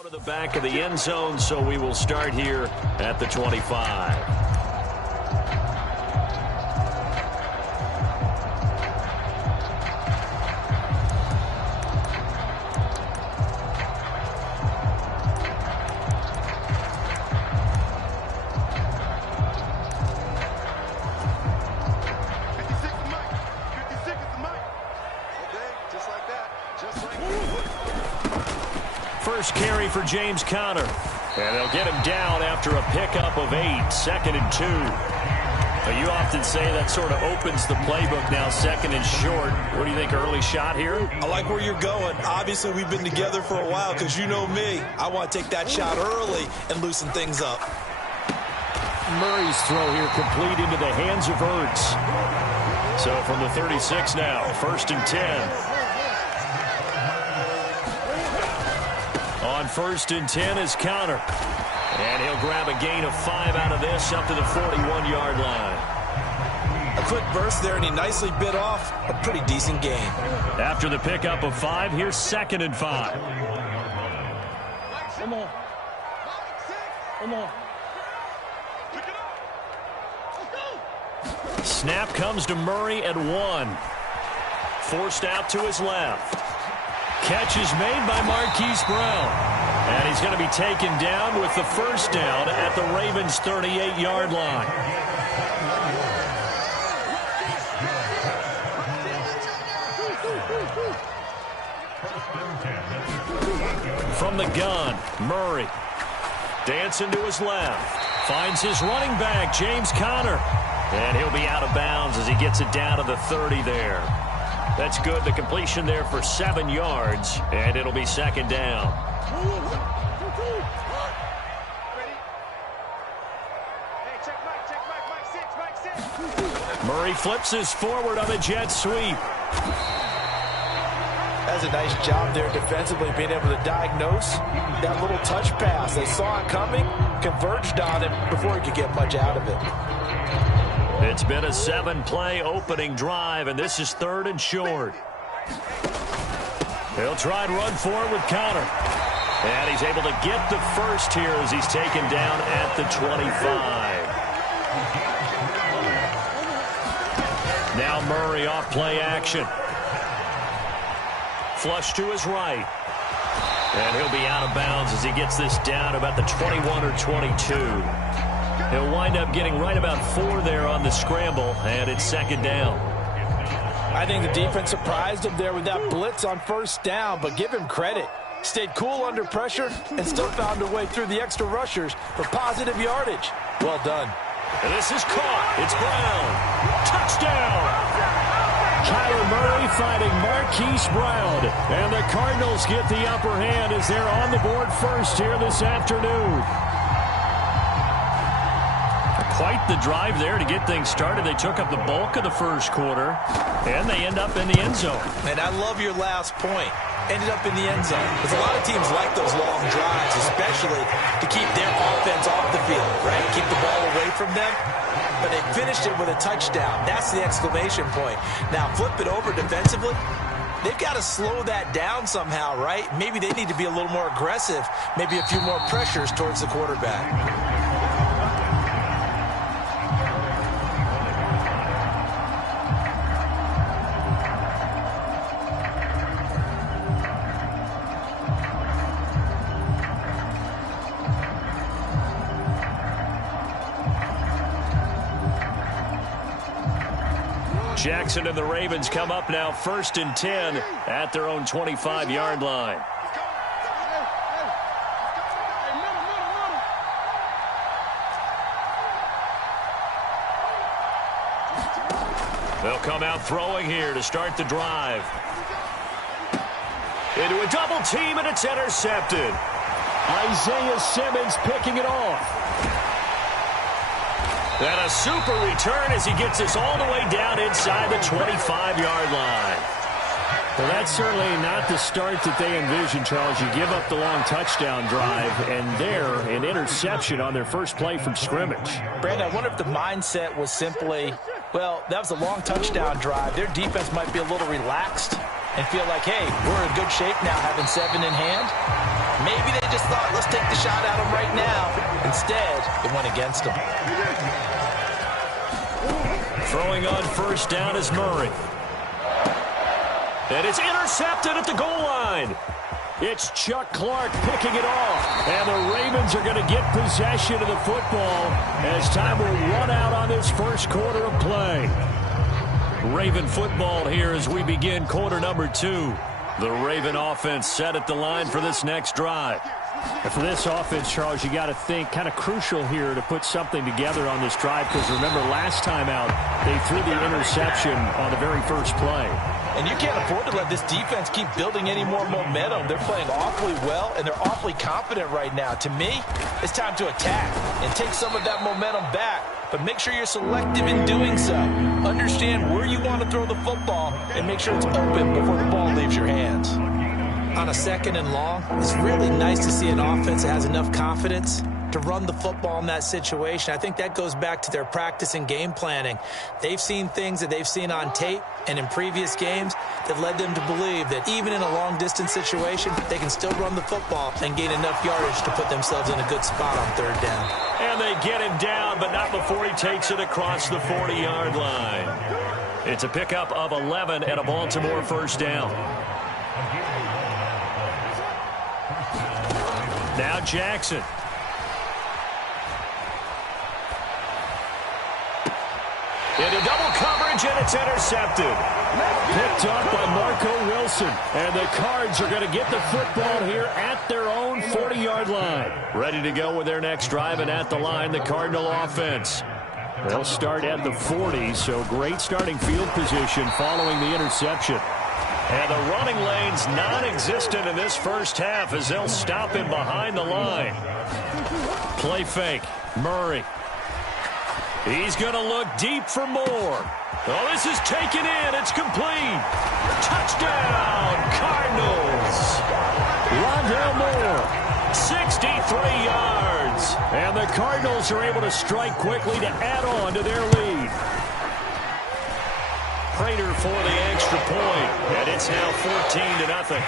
Out of the back of the end zone, so we will start here at the 25. First carry for James Conner. And they'll get him down after a pickup of 8, 2nd and 2. Now, you often say that sort of opens the playbook now, 2nd and short. What do you think, early shot here? I like where you're going. Obviously, we've been together for a while because you know me. I want to take that shot early and loosen things up. Murray's throw here complete into the hands of Ertz. So from the 36 now, 1st and 10. On 1st and 10 is Conner. And he'll grab a gain of 5 out of this up to the 41-yard line. A quick burst there, and he nicely bit off a pretty decent gain. After the pickup of 5, here's 2nd and 5. Come on. Come on. Snap comes to Murray at 1. Forced out to his left. Catch is made by Marquise Brown. And he's going to be taken down with the first down at the Ravens' 38-yard line. From the gun, Murray. Dancing to his left. Finds his running back, James Conner. And he'll be out of bounds as he gets it down to the 30 there. That's good. The completion there for 7 yards. And it'll be 2nd down. Murray flips his forward on the jet sweep. That's a nice job there defensively, being able to diagnose that little touch pass. They saw it coming, converged on it before he could get much out of it. It's been a 7-play opening drive, and this is 3rd and short. He'll try and run forward with Conner. And he's able to get the first here as he's taken down at the 25. Now Murray off play action. Flush to his right. And he'll be out of bounds as he gets this down about the 21 or 22. He'll wind up getting right about 4 there on the scramble, and it's 2nd down. I think the defense surprised him there with that blitz on 1st down, but give him credit. Stayed cool under pressure and still found a way through the extra rushers for positive yardage. Well done. And this is caught. It's Brown. Touchdown. Kyler Murray fighting Marquise Brown. And the Cardinals get the upper hand as they're on the board first here this afternoon. Quite the drive there to get things started. They took up the bulk of the first quarter, and they end up in the end zone. And I love your last point. Ended up in the end zone. Because a lot of teams like those long drives, especially to keep their offense off the field, right? Keep the ball away from them. But they finished it with a touchdown. That's the exclamation point. Now, flip it over defensively. They've got to slow that down somehow, right? Maybe they need to be a little more aggressive. Maybe a few more pressures towards the quarterback. Jackson and the Ravens come up now 1st and 10 at their own 25-yard line. They'll come out throwing here to start the drive. Into a double team, and it's intercepted. Isaiah Simmons picking it off. And a super return as he gets us all the way down inside the 25-yard line. Well, that's certainly not the start that they envisioned, Charles. You give up the long touchdown drive, and there, an interception on their first play from scrimmage. Brandon, I wonder if the mindset was simply, well, that was a long touchdown drive. Their defense might be a little relaxed, and feel like, hey, we're in good shape now having 7 in hand. Maybe they just thought, let's take the shot at them right now. Instead, it went against them. Throwing on first down is Murray. And it's intercepted at the goal line. It's Chuck Clark picking it off. And the Ravens are going to get possession of the football as time will run out on this first quarter of play. Raven football here as we begin quarter number 2. The Raven offense set at the line for this next drive. And for this offense, Charles, you got to think kind of crucial here to put something together on this drive, because remember last time out they threw the interception on the very first play. And you can't afford to let this defense keep building any more momentum. They're playing awfully well, and they're awfully confident right now. To me, it's time to attack and take some of that momentum back, but make sure you're selective in doing so. Understand where you want to throw the football and make sure it's open before the ball leaves your hands. On a 2nd and long, it's really nice to see an offense that has enough confidence to run the football in that situation. I think that goes back to their practice and game planning. They've seen things that they've seen on tape and in previous games that led them to believe that even in a long-distance situation, they can still run the football and gain enough yardage to put themselves in a good spot on 3rd down. And they get him down, but not before he takes it across the 40-yard line. It's a pickup of 11 and a Baltimore first down. Now Jackson. Into double coverage, and it's intercepted. Picked up by Marco Wilson. And the Cards are going to get the football here at their own 40-yard line. Ready to go with their next drive, and at the line, the Cardinal offense. They'll start at the 40, so great starting field position following the interception. And the running lane's non-existent in this first half as they'll stop him behind the line. Play fake. Murray. He's going to look deep for more. Oh, this is taken in. It's complete. Touchdown, Cardinals. Rondale Moore, 63 yards. And the Cardinals are able to strike quickly to add on to their lead. Prater for the extra point, and it's now 14-0.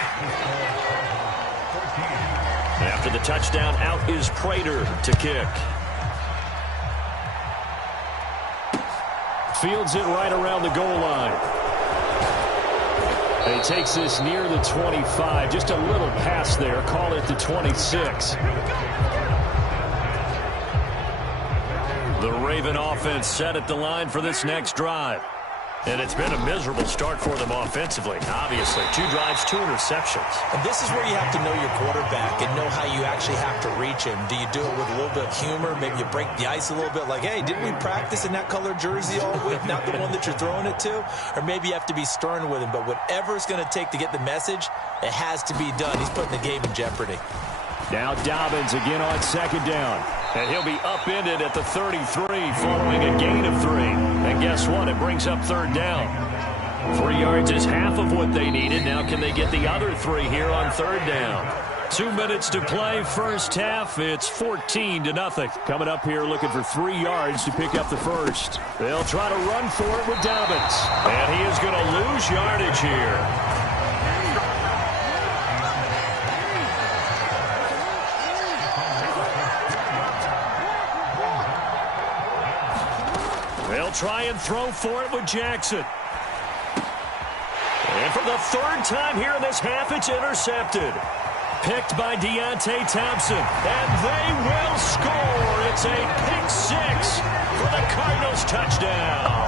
After the touchdown, out is Prater to kick. Fields it right around the goal line. And he takes this near the 25. Just a little pass there. Call it the 26. The Raven offense set at the line for this next drive. And it's been a miserable start for them offensively. Obviously, 2 drives, 2 interceptions. And this is where you have to know your quarterback and know how you actually have to reach him. Do you do it with a little bit of humor? Maybe you break the ice a little bit like, hey, didn't we practice in that color jersey all week? Not the one that you're throwing it to? Or maybe you have to be stern with him. But whatever it's going to take to get the message, it has to be done. He's putting the game in jeopardy. Now Dobbins again on 2nd down. And he'll be upended at the 33 following a gain of 3. And guess what? It brings up 3rd down. 3 yards is half of what they needed. Now can they get the other 3 here on 3rd down? 2 minutes to play, first half. It's 14-0. Coming up here looking for 3 yards to pick up the first. They'll try to run for it with Dobbins. And he is going to lose yardage here. They'll try and throw for it with Jackson. And for the 3rd time here in this half, it's intercepted. Picked by Deontay Thompson. And they will score. It's a pick 6 for the Cardinals touchdown.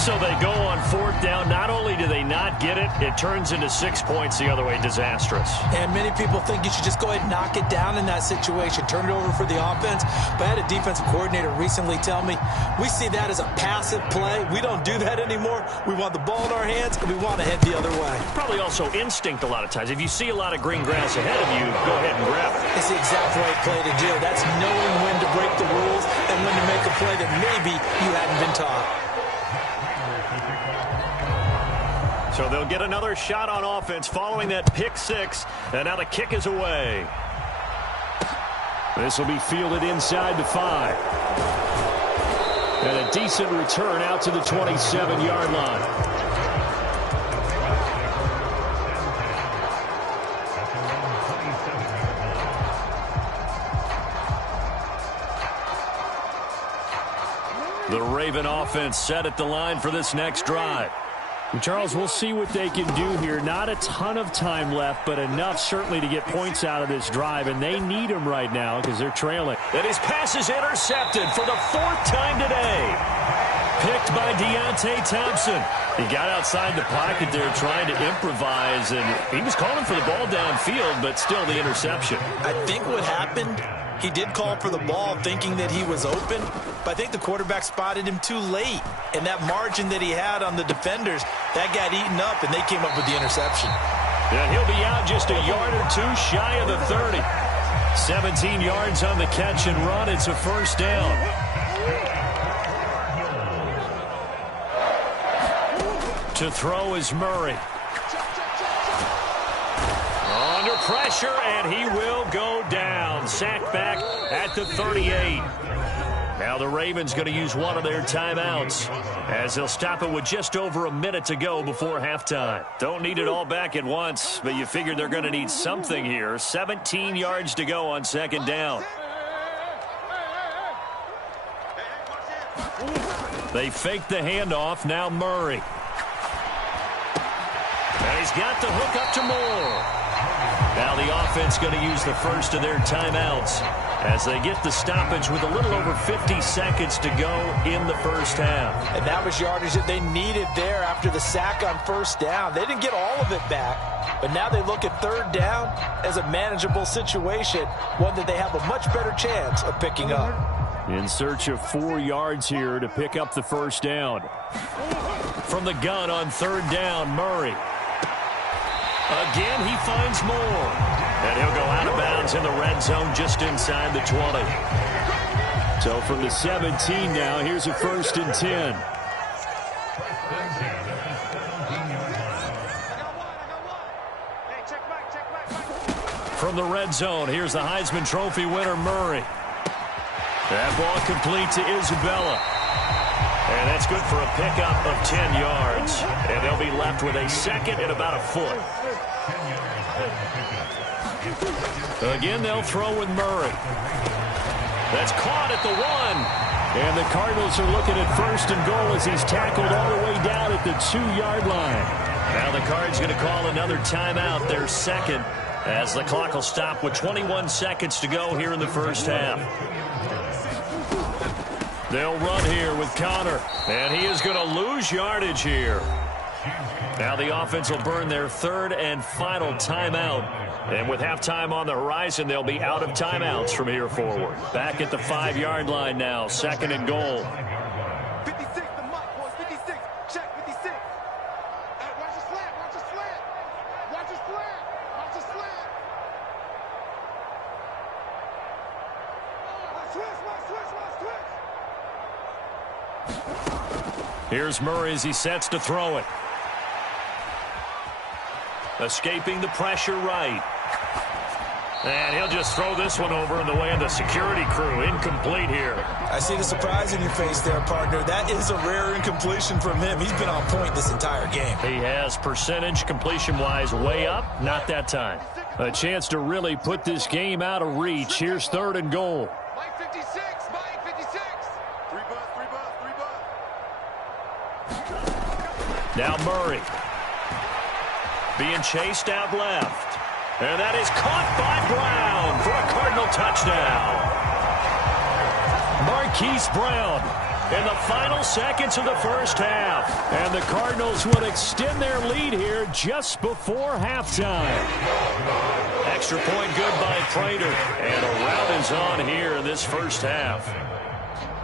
So they go on 4th down. Not only do they not get it, it turns into 6 points the other way. Disastrous. And many people think you should just go ahead and knock it down in that situation. Turn it over for the offense. But I had a defensive coordinator recently tell me, we see that as a passive play. We don't do that anymore. We want the ball in our hands, and we want to head the other way. Probably also instinct a lot of times. If you see a lot of green grass ahead of you, go ahead and grab it. It's the exact right play to do. That's knowing when to break the rules and when to make a play that maybe you hadn't been taught. So they'll get another shot on offense following that pick 6. And now the kick is away. This will be fielded inside the 5. And a decent return out to the 27-yard line. Raven offense set at the line for this next drive. Charles, we'll see what they can do here. Not a ton of time left, but enough certainly to get points out of this drive, and they need them right now because they're trailing. And his pass is intercepted for the 4th time today. Picked by Deontay Thompson. He got outside the pocket there trying to improvise, and he was calling for the ball downfield, but still the interception. I think what happened, he did call for the ball thinking that he was open, but I think the quarterback spotted him too late. And that margin that he had on the defenders, that got eaten up, and they came up with the interception. And he'll be out just a yard or two shy of the 30. 17 yards on the catch and run. It's a first down. To throw is Murray. Under pressure, and he will go down. Sacked back at the 38. Now the Ravens going to use one of their timeouts as they'll stop it with just over a minute to go before halftime. Don't need it all back at once, but you figure they're going to need something here. 17 yards to go on second down. They fake the handoff. Now Murray. And he's got the hook up to Moore. Now the offense going to use the first of their timeouts as they get the stoppage with a little over 50 seconds to go in the first half. And that was yardage that they needed there after the sack on first down. They didn't get all of it back, but now they look at third down as a manageable situation, one that they have a much better chance of picking up. In search of 4 yards here to pick up the first down. From the gun on third down, Murray. Again, he finds Moore. And he'll go out of bounds in the red zone just inside the 20. So from the 17 now, here's a 1st and 10. From the red zone, here's the Heisman Trophy winner, Murray. That ball complete to Isabella. And that's good for a pickup of 10 yards. And they'll be left with a second and about a foot. Again, they'll throw with Murray. That's caught at the 1. And the Cardinals are looking at 1st and goal as he's tackled all the way down at the 2-yard line. Now the Cards going to call another timeout, their second, as the clock will stop with 21 seconds to go here in the first half. They'll run here with Connor, and he is going to lose yardage here. Now the offense will burn their 3rd and final timeout. And with halftime on the horizon, they'll be out of timeouts from here forward. Back at the 5-yard line now, 2nd and goal. 56, the Marc, boys, 56. Check 56. Hey, watch the slant, watch the slant. Watch the slant, watch the slant. Switch. Here's Murray as he sets to throw it. Escaping the pressure right. And he'll just throw this one over in the way of the security crew. Incomplete here. I see the surprise in your face there, partner. That is a rare incompletion from him. He's been on point this entire game. He has percentage completion-wise way up. Not that time. A chance to really put this game out of reach. Here's 3rd and goal. Mike 56, Mike 56. 3 bus. Now Murray. Being chased out left. And that is caught by Brown for a Cardinal touchdown. Marquise Brown in the final seconds of the first half. And the Cardinals would extend their lead here just before halftime. Extra point good by Prater. And a rout is on here in this first half.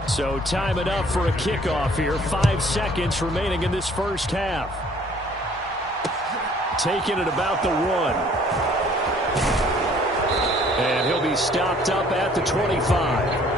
So time it up for a kickoff here. 5 seconds remaining in this first half. Taking it about the 1. And he'll be stopped up at the 25.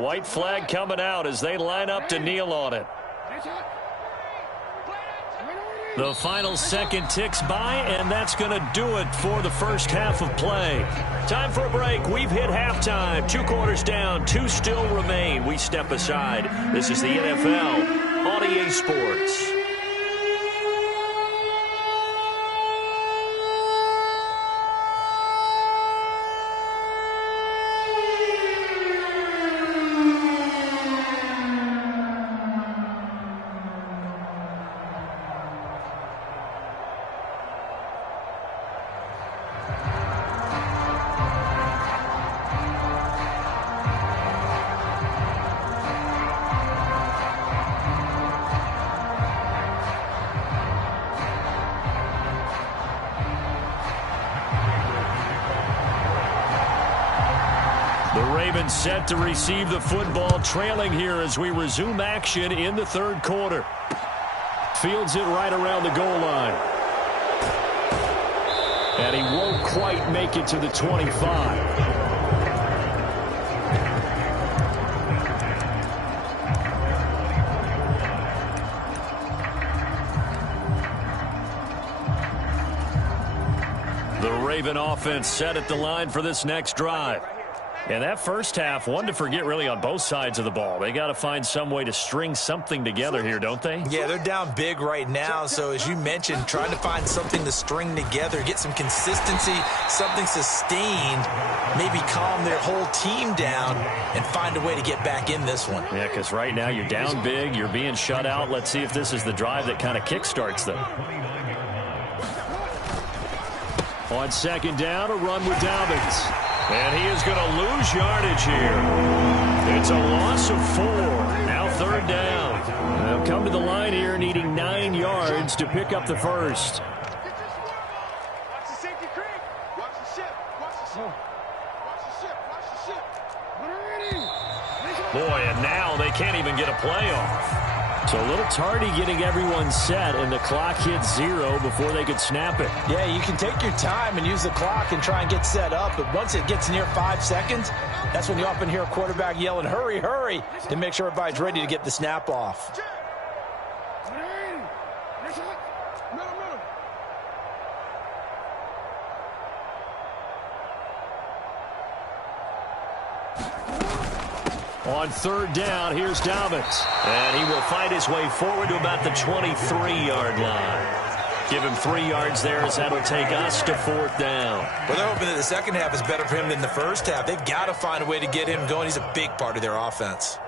White flag coming out as they line up to kneel on it. The final second ticks by, and that's going to do it for the first half of play. Time for a break. We've hit halftime. 2 quarters down, 2 still remain. We step aside. This is the NFL on EA Sports. Set to receive the football, trailing here as we resume action in the third quarter. Fields it right around the goal line. And he won't quite make it to the 25. The Raven offense set at the line for this next drive. And that first half, one to forget really on both sides of the ball. They got to find some way to string something together here, don't they? Yeah, they're down big right now. So as you mentioned, trying to find something to string together, get some consistency, something sustained, maybe calm their whole team down and find a way to get back in this one. Yeah, because right now you're down big, you're being shut out. Let's see if this is the drive that kind of kickstarts them. On second down, a run with Dobbins. And he is going to lose yardage here. It's a loss of 4. Now third down. They'll come to the line here needing 9 yards to pick up the first. Watch the safety creep. Watch the ship. Watch the ship. Watch the ship. Watch the ship. Boy, and now they can't even get a play off. So a little tardy getting everyone set, and the clock hits 0 before they could snap it. Yeah, you can take your time and use the clock and try and get set up, but once it gets near 5 seconds, that's when you often hear a quarterback yelling, hurry, hurry, to make sure everybody's ready to get the snap off. On third down, here's Dobbins. And he will fight his way forward to about the 23-yard line. Give him 3 yards there as that'll take us to fourth down. Well, they're hoping that the second half is better for him than the first half. They've got to find a way to get him going. He's a big part of their offense.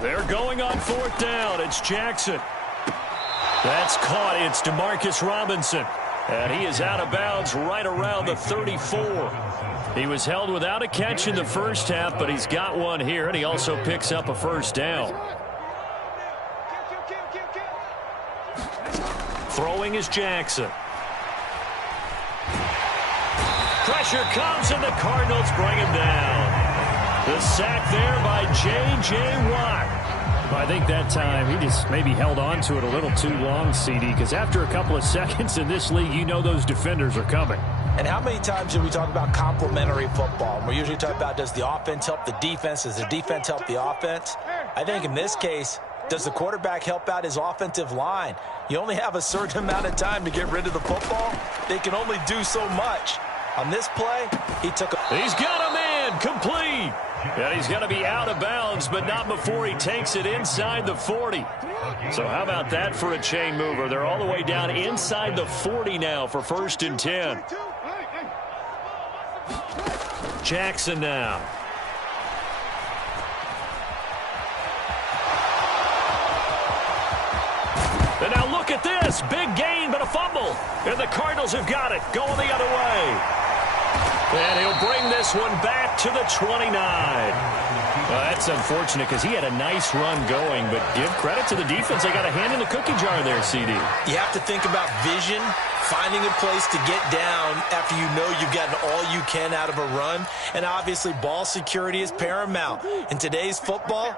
They're going on fourth down. It's Jackson. That's caught. It's Demarcus Robinson. And he is out of bounds right around the 34. He was held without a catch in the first half, but he's got one here, and he also picks up a first down. Throwing is Jackson. Pressure comes, and the Cardinals bring him down. The sack there by J.J. Watt. I think that time he just maybe held on to it a little too long, CD, because after a couple of seconds in this league, you know those defenders are coming. And how many times do we talk about complementary football? We're usually talking about, does the offense help the defense? Does the defense help the offense? I think in this case, does the quarterback help out his offensive line? You only have a certain amount of time to get rid of the football. They can only do so much. On this play, he took a... He's got a man complete. And he's going to be out of bounds, but not before he takes it inside the 40. So how about that for a chain mover? They're all the way down inside the 40 now for first and 10. Jackson now. And now look at this. Big gain, but a fumble. And the Cardinals have got it. Going the other way. And he'll bring this one back to the 29. Well, that's unfortunate because he had a nice run going, but give credit to the defense. They got a hand in the cookie jar there, CD. You have to think about vision, finding a place to get down after you know you've gotten all you can out of a run. And obviously, ball security is paramount. In today's football,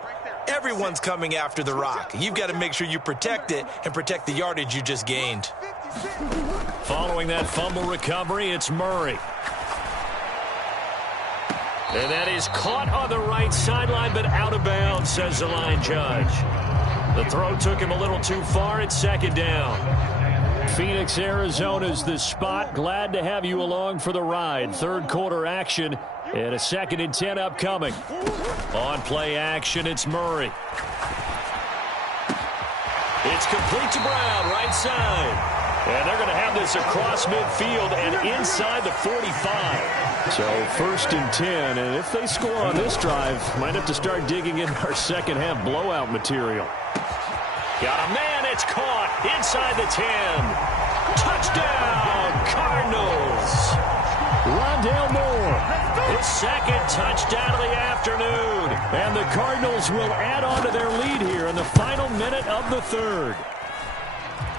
everyone's coming after the rock. You've got to make sure you protect it and protect the yardage you just gained. Following that fumble recovery, it's Murray. And that is caught on the right sideline, but out of bounds, says the line judge. The throw took him a little too far. It's second down. Phoenix, Arizona's the spot. Glad to have you along for the ride. Third quarter action and a 2nd and 10 upcoming. On play action, it's Murray. It's complete to Brown, right side. And they're going to have this across midfield and inside the 45. So 1st and 10, and if they score on this drive, might have to start digging in our second half blowout material. Got a man, it's caught inside the 10. Touchdown, Cardinals. Rondale Moore. His 2nd touchdown of the afternoon. And the Cardinals will add on to their lead here in the final minute of the 3rd.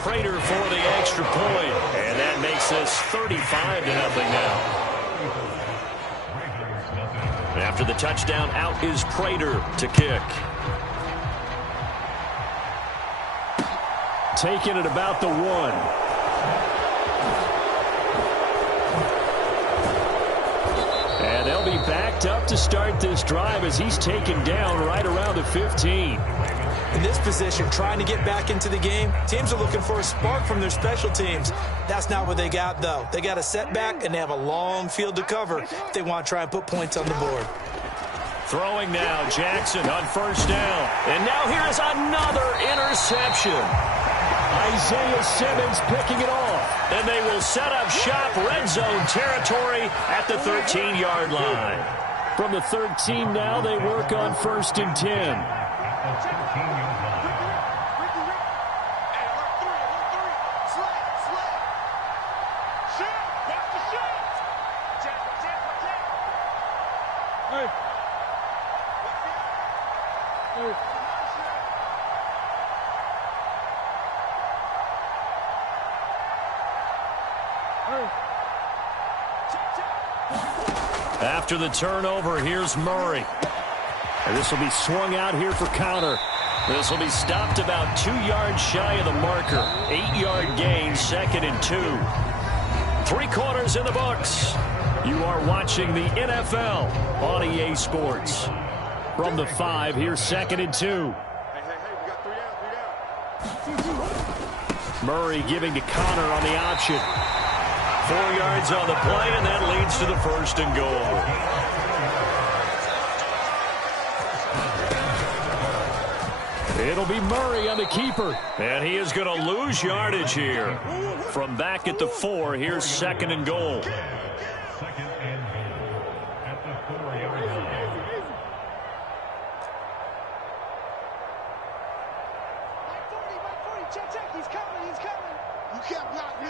Prater for the extra point. And that makes this 35-0 now. After the touchdown, out is Prater to kick. Taking it about the 1. And they'll be backed up to start this drive as he's taken down right around the 15. In this position, trying to get back into the game, teams are looking for a spark from their special teams. That's not what they got, though. They got a setback, and they have a long field to cover if they want to try and put points on the board. Throwing now, Jackson on 1st down. And now here's another interception. Isaiah Simmons picking it off. And they will set up shop, red zone territory at the 13-yard line. From the 13 now, they work on 1st and 10. After the turnover, here's Murray. And this will be swung out here for counter. This will be stopped about 2 yards shy of the marker. 8-yard gain, 2nd and 2. 3 quarters in the books. You are watching the NFL on EA Sports. From the 5, here's 2nd and 2. We got 3 out. Murray giving to Connor on the option. 4 yards on the play, and that leads to the 1st and goal. It'll be Murray on the keeper. And he is going to lose yardage here. From back at the 4, here's 2nd and goal. He's coming. You can't block me.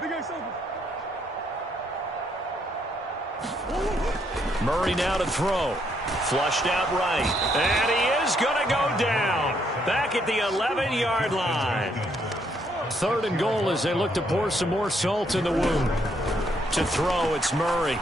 Big Ace open. Murray now to throw. Flushed out right. And he is going to go down. Back at the 11-yard line. 3rd and goal as they look to pour some more salt in the wound. To throw, it's Murray.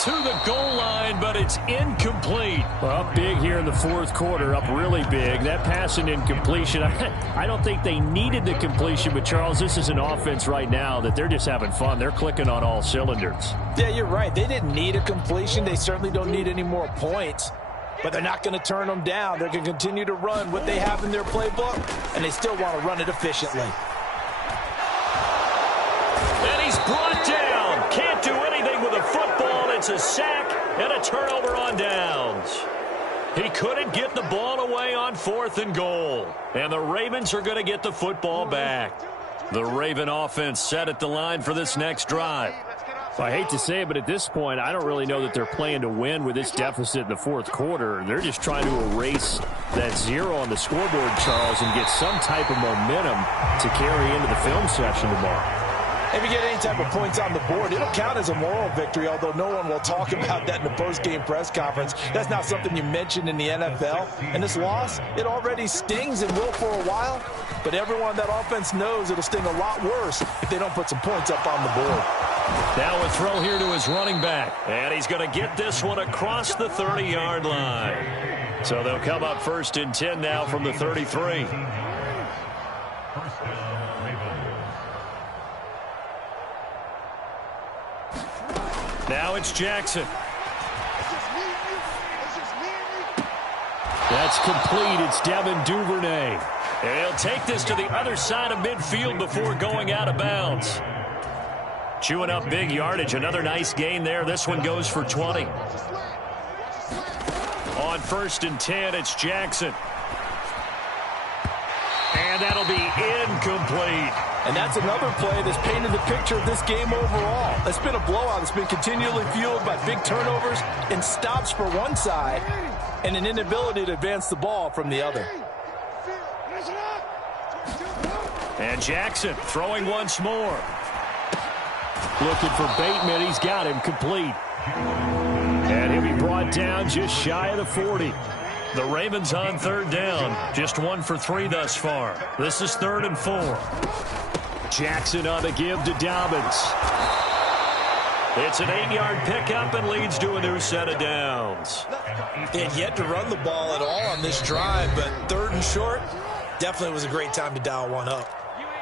To the goal line, but it's incomplete. Well, up big here in the 4th quarter, up really big. That pass and incompletion, I don't think they needed the completion, but Charles, this is an offense right now that they're just having fun. They're clicking on all cylinders. Yeah, you're right. They didn't need a completion. They certainly don't need any more points, but they're not going to turn them down. They're going to continue to run what they have in their playbook, and they still want to run it efficiently. And he's brought down. Can't do anything with a football. It's a sack and a turnover on downs. He couldn't get the ball away on 4th and goal. And the Ravens are going to get the football back. The Raven offense set at the line for this next drive. I hate to say it, but at this point, I don't really know that they're playing to win with this deficit in the 4th quarter. They're just trying to erase that 0 on the scoreboard, Charles, and get some type of momentum to carry into the film session tomorrow. If you get any type of points on the board, it'll count as a moral victory, although no one will talk about that in the post-game press conference. That's not something you mentioned in the NFL. And this loss, it already stings and will for a while, but everyone on that offense knows it'll sting a lot worse if they don't put some points up on the board. Now a throw here to his running back. And he's going to get this one across the 30-yard line. So they'll come up 1st and 10 now from the 33. Now it's Jackson. That's complete. It's Devin Duvernay. And he'll take this to the other side of midfield before going out of bounds. Chewing up big yardage. Another nice gain there. This one goes for 20. On 1st and 10, it's Jackson. And that'll be incomplete. And that's another play that's painted the picture of this game overall. It's been a blowout. It's been continually fueled by big turnovers and stops for one side and an inability to advance the ball from the other. And Jackson throwing once more. Looking for Bateman. He's got him complete. And he'll be brought down just shy of the 40. The Ravens on 3rd down. Just 1 for 3 thus far. This is 3rd and 4. Jackson on the give to Dobbins. It's an 8-yard pickup and leads to a new set of downs. They had yet to run the ball at all on this drive, but 3rd and short, definitely was a great time to dial one up.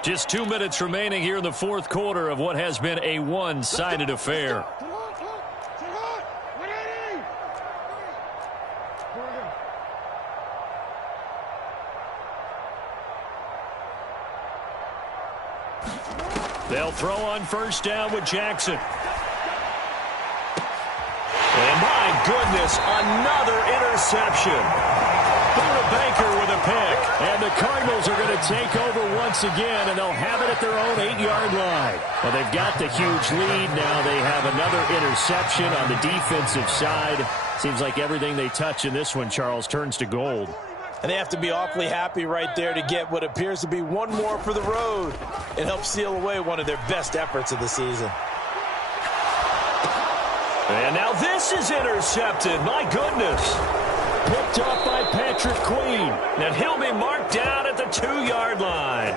Just 2 minutes remaining here in the 4th quarter of what has been a one-sided affair. They'll throw on 1st down with Jackson. And my goodness, another interception. Buda Baker with a pick. And the Cardinals are going to take over once again, and they'll have it at their own 8-yard line. Well, they've got the huge lead. Now they have another interception on the defensive side. Seems like everything they touch in this one, Charles, turns to gold. And they have to be awfully happy right there to get what appears to be one more for the road and help seal away one of their best efforts of the season. And now this is intercepted. My goodness. Picked up by Patrick Queen. And he'll be marked down at the 2-yard line.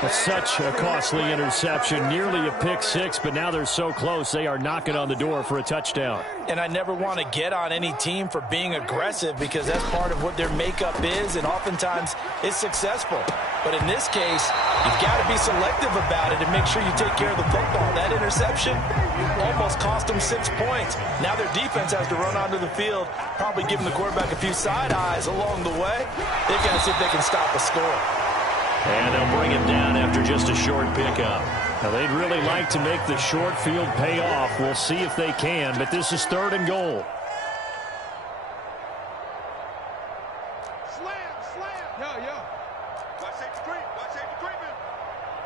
That's such a costly interception. Nearly a pick six, but now they're so close they are knocking on the door for a touchdown. And I never want to get on any team for being aggressive because that's part of what their makeup is, and oftentimes it's successful. But in this case, you've got to be selective about it and make sure you take care of the football. That interception almost cost them 6 points. Now their defense has to run onto the field, probably giving the quarterback a few side eyes along the way. They've got to see if they can stop a score. And they'll bring him down after just a short pickup. Now, they'd really like to make the short field pay off. We'll see if they can, but this is 3rd and goal. Slam. Yo. Watch safety creep.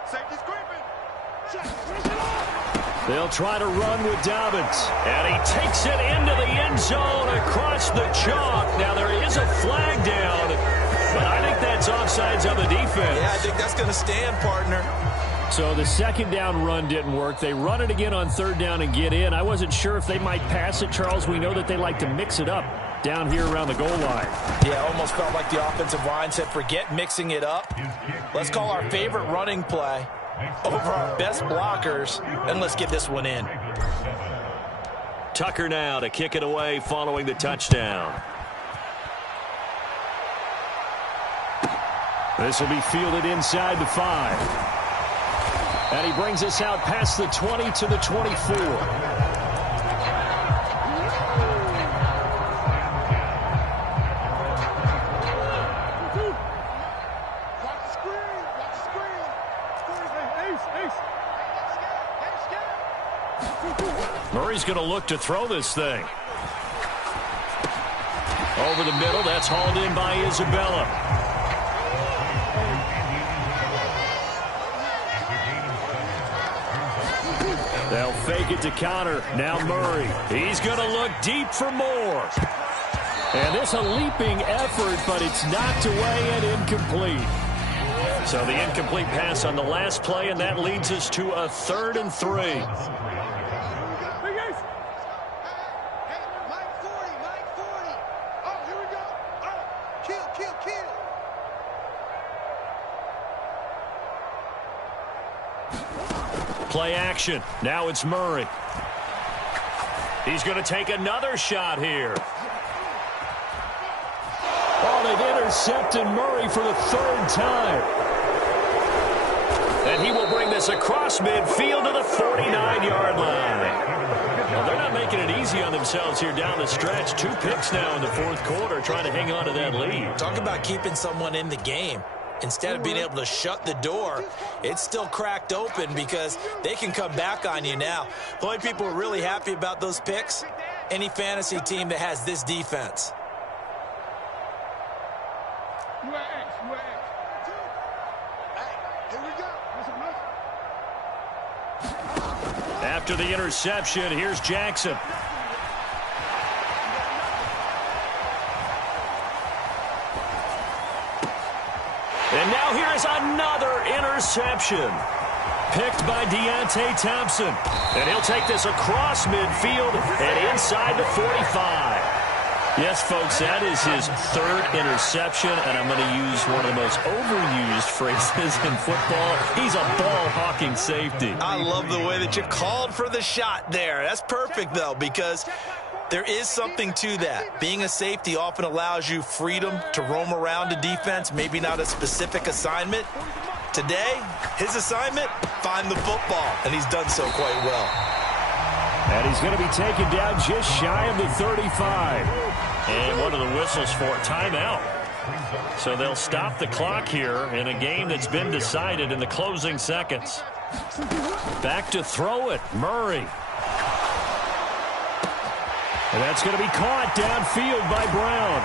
Safety's creeping. They'll try to run with Dobbins. And he takes it into the end zone across the chalk. Now, there is a flag down, but I think that's offsides on the defense. Yeah, I think that's going to stand, partner. So the 2nd down run didn't work. They run it again on 3rd down and get in. I wasn't sure if they might pass it, Charles. We know that they like to mix it up down here around the goal line. Yeah, almost felt like the offensive line said, forget mixing it up. Let's call our favorite running play over our best blockers, and let's get this one in. Tucker now to kick it away following the touchdown. This will be fielded inside the 5. And he brings us out past the 20 to the 24. Murray's going to look to throw this thing. Over the middle, that's hauled in by Isabella. They'll fake it to Connor. Now Murray. He's going to look deep for more. And this a leaping effort, but it's knocked away and incomplete. So the incomplete pass on the last play, and that leads us to a 3rd and 3. Play action. Now it's Murray. He's going to take another shot here. Oh, they've intercepted Murray for the third time. And he will bring this across midfield to the 49-yard line. Well, they're not making it easy on themselves here down the stretch. 2 picks now in the fourth quarter, trying to hang on to that lead. Talk about keeping someone in the game. Instead of being able to shut the door, it's still cracked open because they can come back on you now. The only people who are really happy about those picks, any fantasy team that has this defense. After the interception, here's Jackson. And now here's another interception. Picked by Deontay Thompson. And he'll take this across midfield and inside the 45. Yes, folks, that is his 3rd interception, and I'm going to use one of the most overused phrases in football. He's a ball-hawking safety. I love the way that you called for the shot there. That's perfect, though, because there is something to that. Being a safety often allows you freedom to roam around the defense, maybe not a specific assignment. Today, his assignment, find the football, and he's done so quite well. And he's going to be taken down just shy of the 35. And one of the whistles for a timeout. So they'll stop the clock here in a game that's been decided in the closing seconds. Back to throw it, Murray. And that's going to be caught downfield by Brown.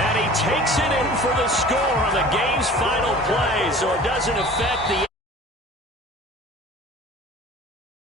And he takes it in for the score on the game's final play, so it doesn't affect the